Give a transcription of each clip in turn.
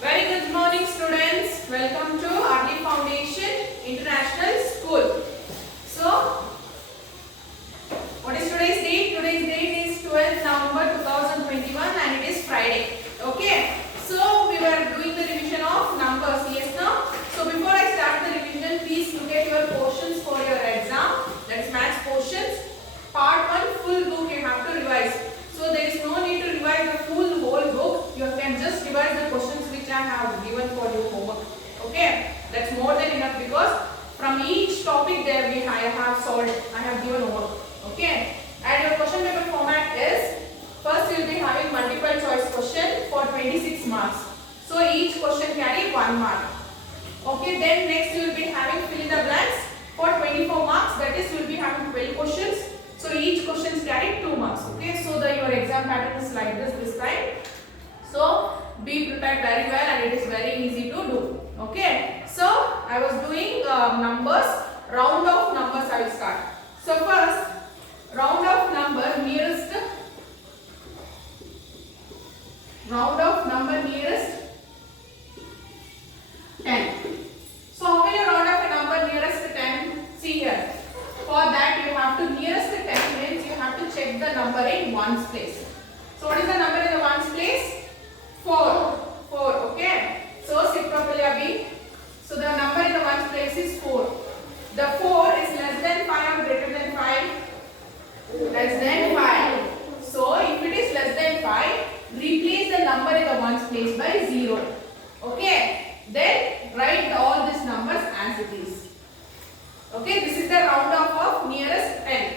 Very good morning, students. Welcome to Early Foundation International School. So, what is today's date? Today's date is 12th November 2021 and it is Friday. Okay. So, we were doing the revision of numbers. Yes, now. So, before I start the revision, please look at your portions for your exam. That is maths portions. Part 1 full book you have to revise. So, there is no need to revise the full whole book. You can just revise the questions which I have given for your homework. Okay, that's more than enough because from each topic there I have solved. I have given homework. Okay, and your question paper format is first you will be having multiple choice question for 26 marks. So each question carry 1 mark. Okay, then next you will be having fill in the blanks for 24 marks. That is you will be having 12 questions. So each question carry 2 marks. Okay, so your exam pattern is like this time. So be prepared very well and it is very easy to do. Okay, so I was doing numbers, round of numbers I will start. So first round of number nearest 10. So how will you round up a number nearest 10? See here. For that you have to nearest 10 means you have to check the number in ones place. So what is the number in the ones place? 4. Okay. So sit properly, Abhi. So the number in the ones place is 4. The 4 is less than 5 or greater than 5? Less than 5. So if it is less than 5, replace the number in the ones place by 0. Okay. Then write all these numbers as it is. Okay. This is the round off of nearest 10.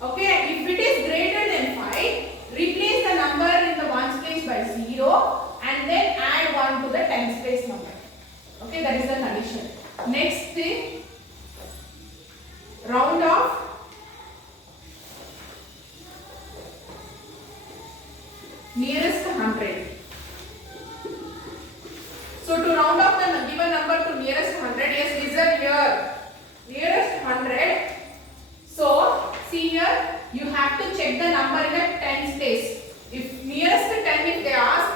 Okay. If it is greater than 5, replace the number in the ones place by 0 and then add 1 to the tens place number. Okay, that is the condition. Next thing, round off nearest 100. So to round off the given number to nearest 100, yes, listen here. Nearest 100. So see here, you have to check the number in the tens place. If nearest 10, if they ask,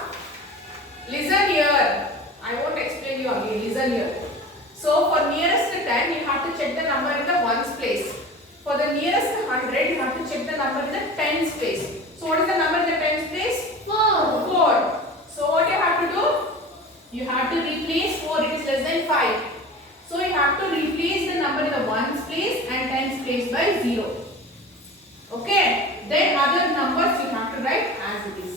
listen here. I won't explain you again. Listen here. So for nearest 10, you have to check the number in the ones place. For the nearest 100, you have to check the number in the tens place. So what is the number in the tens place? 4. So what you have to do? You have to replace 4. It is less than 5. So you have to replace the number in the ones place and tens place by 0. Okay. Then other numbers you have to write as it is.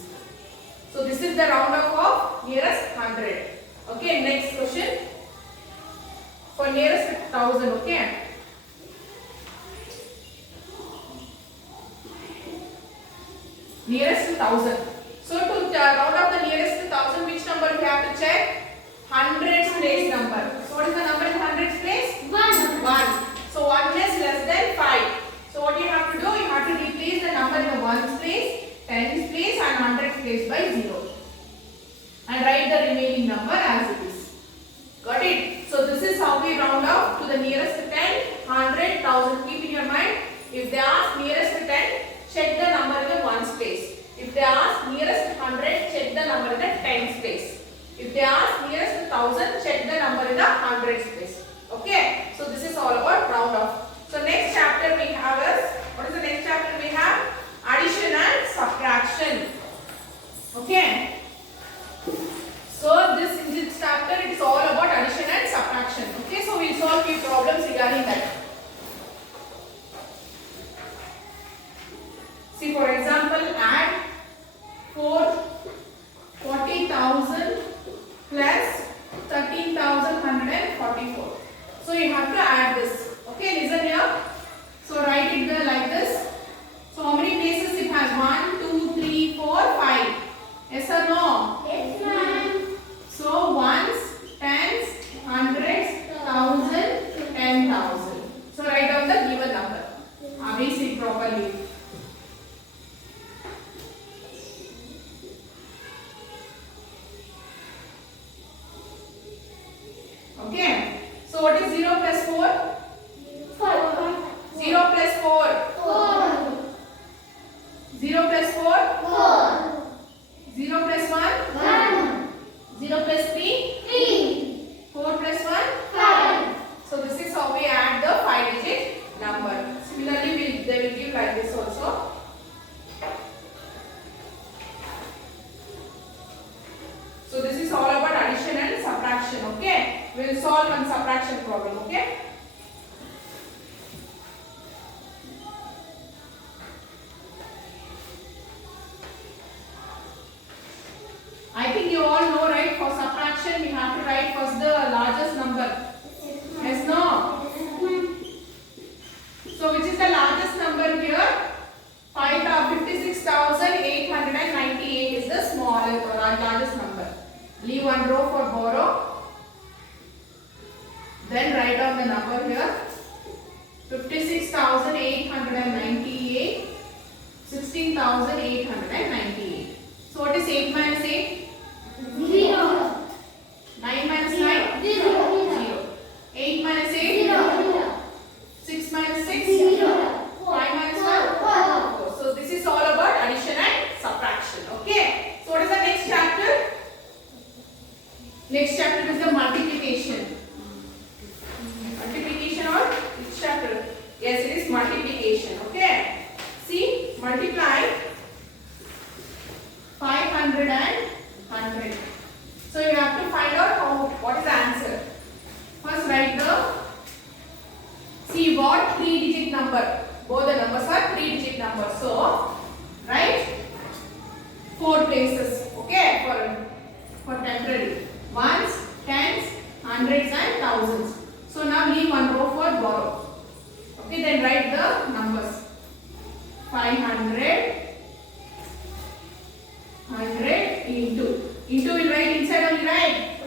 So this is the round off of nearest 100. Okay. Next question. For nearest 1000. Okay. Nearest 1000. So to round off the nearest 1000, which number we have to check? Hundreds place number. So what is the number in hundreds place? 1. So 1 is less than 5. So what you have to do? You have to replace the number in the ones place, tens place and hundreds place by 0. And write the remaining number as it is. Got it? So this is how we round off to the nearest 10, 100, 1000. Keep in your mind. If they ask nearest 10, check the number in the ones place. If they ask nearest 100, check the number in the tens place. If they ask nearest 1000, check the number in the hundreds place. Okay? So this is all about round off. So next chapter we have is, what is the next chapter we have? Addition and subtraction. Okay? So in this chapter it is all about addition and subtraction. Okay? So we will solve few problems regarding that. See, for example, add 40,000 plus 13,144. So you have to add this. Okay, listen here. So write it there like this. So how many places it has? 1, 2, 3, 4, 5. Yes or no? Yes, ma'am. So ones, tens, hundreds, thousand, 10,000. So write down the given number. Abhi, see properly. Okay. So what is 0 plus 4? 0 plus 4. 0 plus 4? 0 plus 1? 0 plus 3? We will solve one subtraction problem. Okay. I think you all know, right? For subtraction, we have to write first the largest number. Yes, no? So, which is the largest number here? 56,898 is the smallest or largest number. Leave one row for borrow. Then write down the number here. 56,898, 16,898. So, what is 8 minus 8? 0. 9 minus 9? 0. 8 minus 8? 0. 6 minus 6? 0. 5 minus 1? 4. So this is all about addition and subtraction. Okay. So what is the next chapter? Next chapter is the multiplication. Multiplication or which chapter? Yes, it is multiplication. Okay. See, multiply 500 and 100. So you have to find out what is the answer. First write the, see what 3-digit number. Both the numbers are 3-digit numbers. So write 4 places. Okay, for temporary. Ones, tens, hundreds and thousands. So now leave one row for borrow. Okay, then write the numbers. 500, 100 into. Into will write inside only, right?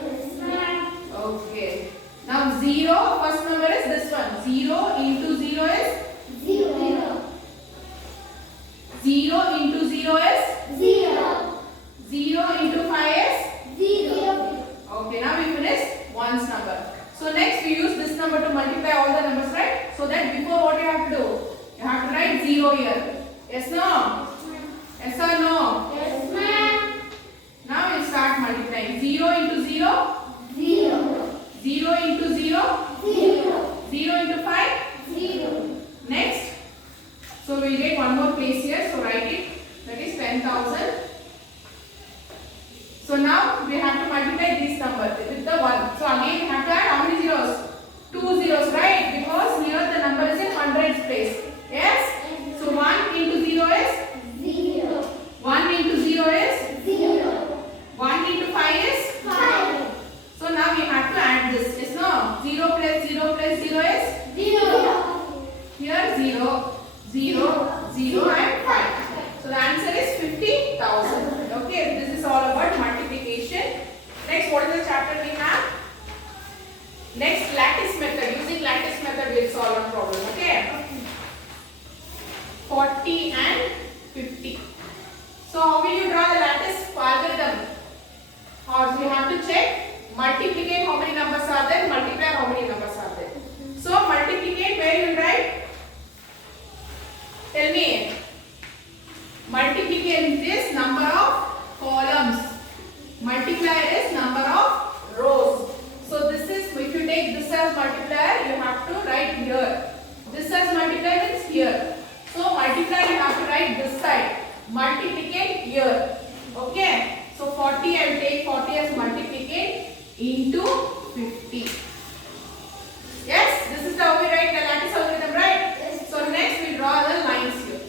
Okay. Now 0, first number is this one. 0 into 0 is? 0. 0 into 0 is? 0. 0 into 5 is? 0. Okay, now we finished ones number. So next we use this number to multiply all the numbers, right? So that before what you have to do? You have to write 0 here. Yes, no? Yes or no? Yes, ma'am. Now we start multiplying. 0 into 0? 0. 0 into 0? 0. 0 into 5? 0. Next. So we will get one more place here. So write it. That is 10,000. So now we have to multiply this number with the 1. So again we have to add how many zeros? 2 zeros, right? Because here the number is in hundreds place. Yes? So 1 into 0 is? 0. 1 into 0 is? 0. 1 into 5 is? 5. So now we have to add this. Yes, no? 0 plus 0 plus 0 is? 0. Here 0, 0, 0 and 5. So the answer is 50,000. Okay, this is all about multiplication. Next, what is the chapter we have? Next, lattice method. Using lattice method, we will solve one problem. Okay. 40 and 50. So how will you draw the lattice algorithm? Or we have to check. Multiplicate how many numbers are there, multiply how many numbers are there. So multiplicate, where you will write? Tell me. Multiplicate is number of columns. Multiplier is number of rows. So this is, if you take this as multiplier, you have to write here. This as multiplier means here. So multiplier you have to write this side. Multiplicate here. Okay. So 40, I will take 40 as multiplicate into 50. Yes, this is how we write the lattice algorithm, right? Yes. So next we draw the lines here.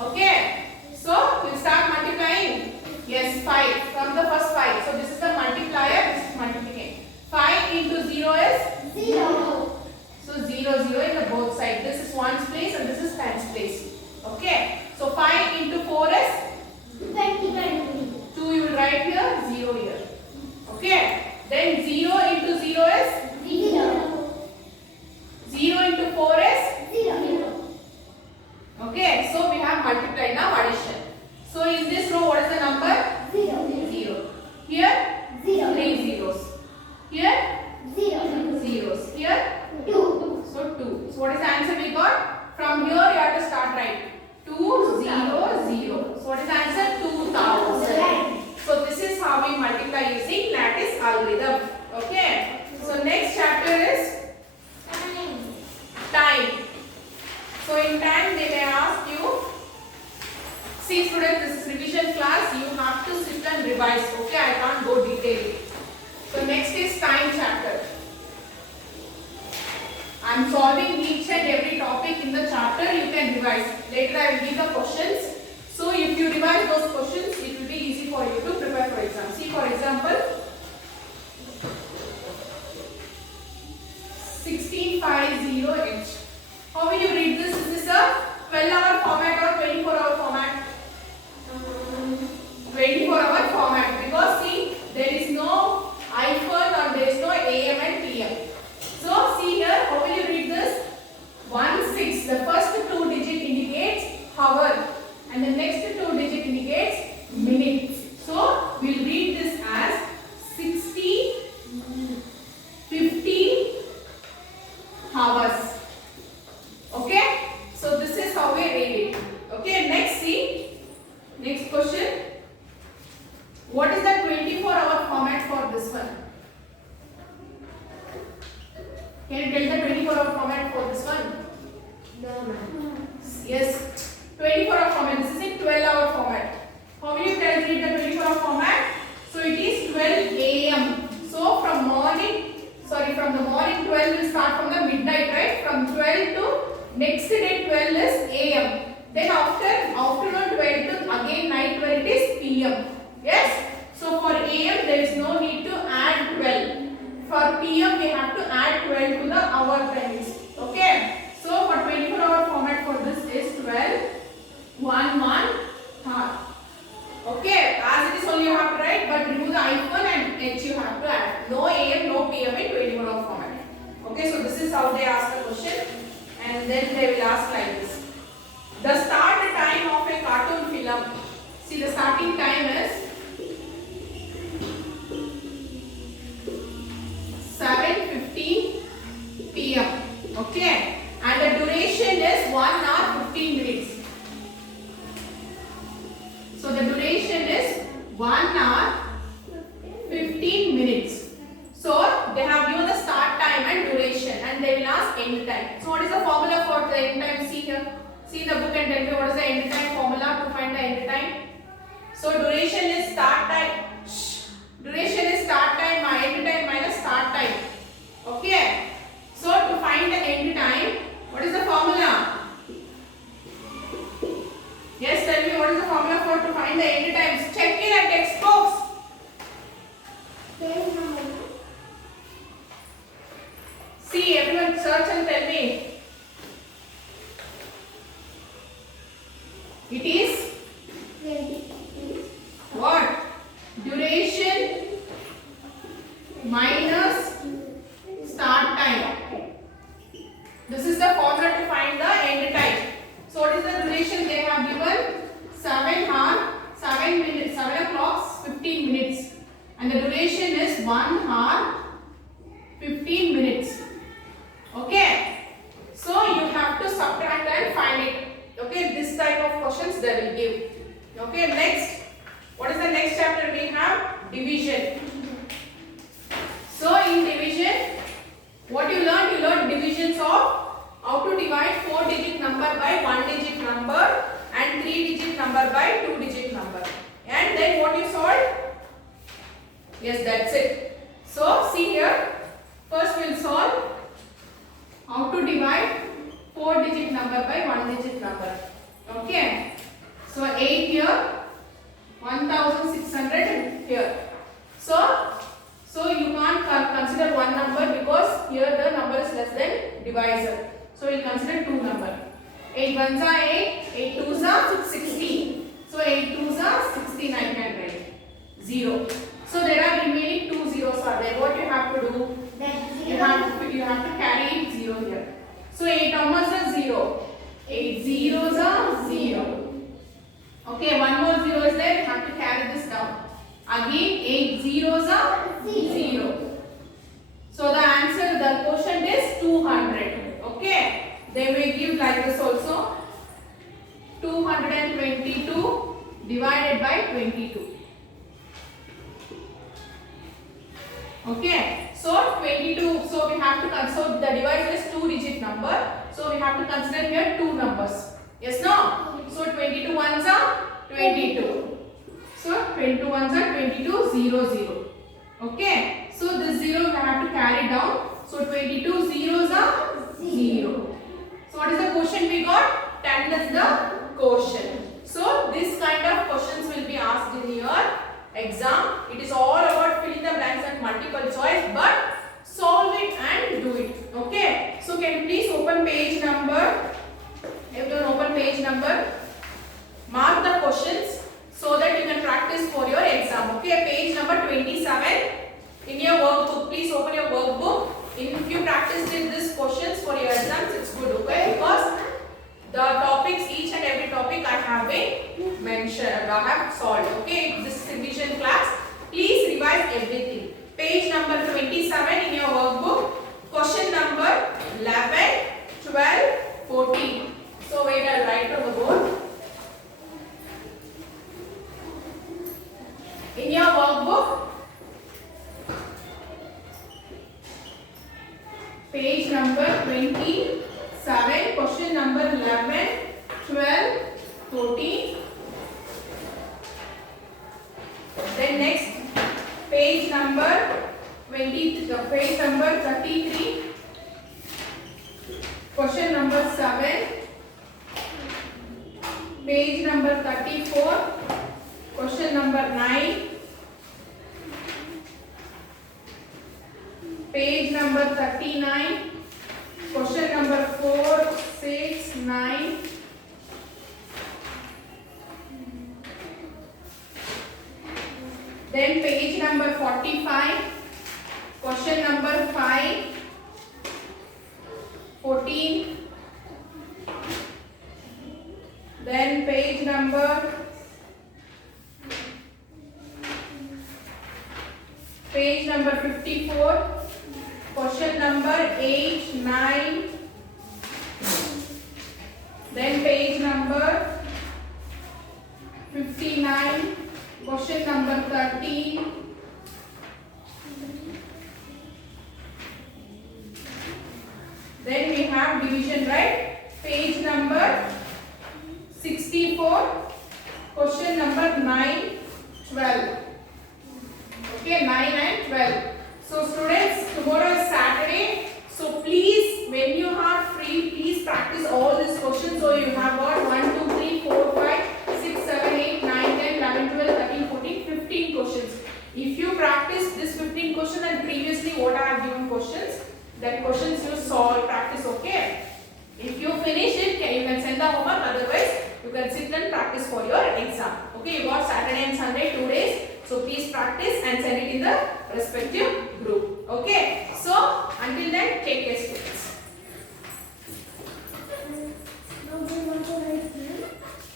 Okay. So we start multiplying. Yes, 5 from the first 5. So this is the multiplier, this is multiplicate. 5 into 0 is? 0. So 0, 0 in the both sides. This is ones place and this is tens place. Okay. So 5 into 4 is? 20. 2 you will write here, 0 here. Okay. Then 0 into 0 is? 0. 0 into 4 is? 0. Okay. So we have multiplied. Now addition. So in this row what is the number? 0. See students, this is revision class. You have to sit and revise. Okay, I can't go detail. So next is time chapter. I am solving each and every topic in the chapter. You can revise. Later I will give the questions. So if you revise those questions, it will be easy for you to prepare for exam. See for example, 1650H. How will you read this? Is this a 12-hour format or 24-hour format? 24-hour format, because see, there is no hyphen or there is no AM and PM. So see here, how will you read this? 16. The first 2 digit indicates hour and the next 2 digit indicates minutes. So we'll read this as 60, 50 hours. Okay? So this is how we read it. Okay, next see. Next question. What is the 24-hour format for this one? Can you tell the 24-hour format for this one? No, ma'am. Yes. 24-hour format. This is a 12-hour format. How will you read the 24-hour format? So it is 12 AM. So from the morning 12 will start from the midnight, right? From 12 to next day 12 is AM. Then after afternoon 12 to again night 12 it is PM. Yes? So for AM there is no need to add 12. For PM we have to add 12 to the hour timings. Okay? So for 24-hour format for this is 12, 1, 1, hour. Okay? As it is only you have to write, but remove the hyphen and H you have to add. No AM, no PM in 24-hour format. Okay? So this is how they ask the question, and then they will ask like this. The start time of a cartoon film. See, the starting time is 7:15 PM. Okay, and the duration is 1 hour 15 minutes. So the duration is 1 hour 15 minutes. So they have given the start time and duration, and they will ask end time. So what is the formula for the end time? See here. See the book and tell me what is the end time formula to find the end time. So duration is start time. Duration is start time minus end time minus start time. Okay. So to find the end time, what is the formula? Yes, tell me what is the formula for to find the end times. Check in the textbooks. See, everyone search and tell me. It is 20. what? Duration minus start time. This is the formula to find the end time. So what is the duration they have given? 7 o'clock 15 minutes. And the duration is 1 hour 15 minutes. Okay. So you have to subtract and find it. Okay, this type of questions they will give. Okay, next. What is the next chapter we have? Division. So in division, what you learned? You learned divisions of how to divide 4-digit number by 1-digit number and 3-digit number by 2-digit number. And then what you solved? Yes, that's it. So see here. First we will solve how to divide 4-digit number by 1-digit number. Okay. So 8 here, 1600 here. So you can't consider one number because here the number is less than divisor. So we will consider two number. 8 ones are 8, 8 twos are 16. So 8 twos are 16 I can write. 0. So there are remaining 2 zeros are there. What you have to do? You have to carry 0 here. So 8 numbers are 0. 8 zeros are 0. Okay, one more 0 is there. You have to carry this down. Again 8 zeros are 0. So the answer, the quotient is 200. Okay. They may give like this also. 222 divided by 22. Okay. So 22. So we have to so the divisor is 2-digit number. So we have to consider here two numbers. Yes, no? So 22 ones are 22. So 22 ones are 22, 0, 0. Okay. So this 0 we have to carry down. So 22 zeros are 0. So what is the quotient we got? 10 is the quotient. So this kind of questions will be asked in your exam. It is all about filling the blanks and multiple choice, but solve it and do it. Okay. So can you please open page number? Everyone open page number. Mark the questions so that you can practice for your exam. Okay. Page number 27 in your workbook. Please open your workbook. If you practice these questions for your exams, it's good. Okay. Because the topics, each and every topic I have been mentioned, I have solved. Okay. This revision class. Please revise everything. Page number 27 in your workbook. Question number 11, 12, 14. So wait, I'll write on the board. In your workbook, page number 27, question number 11, 12, 14. Then next, page number 20, page number 33, question number 7, page number 34, question number 9, page number 39, question number 4, 6, 9, then page number 45, question number 5, 14, then page number 54, question number 8, 9, then page number 59, question number 13, then we have division, right? Page number 64, question number 9, 12. Okay, 9 and 12. So students, tomorrow is Saturday. So please, when you are free, please practice all these questions. So you have got 1, 2, 3, 4, 5, 6, 7, 8, 9, 10, 11, 12, 13, 14, 15 questions. If you practice this 15 questions and previously what I have given questions, that questions you solve, practice, okay? If you finish it, you can send the homework. Otherwise, you can sit and practice for your exam. Okay, you got Saturday and Sunday 2 days. So please practice and send it in the respective group. Okay. So until then, take care.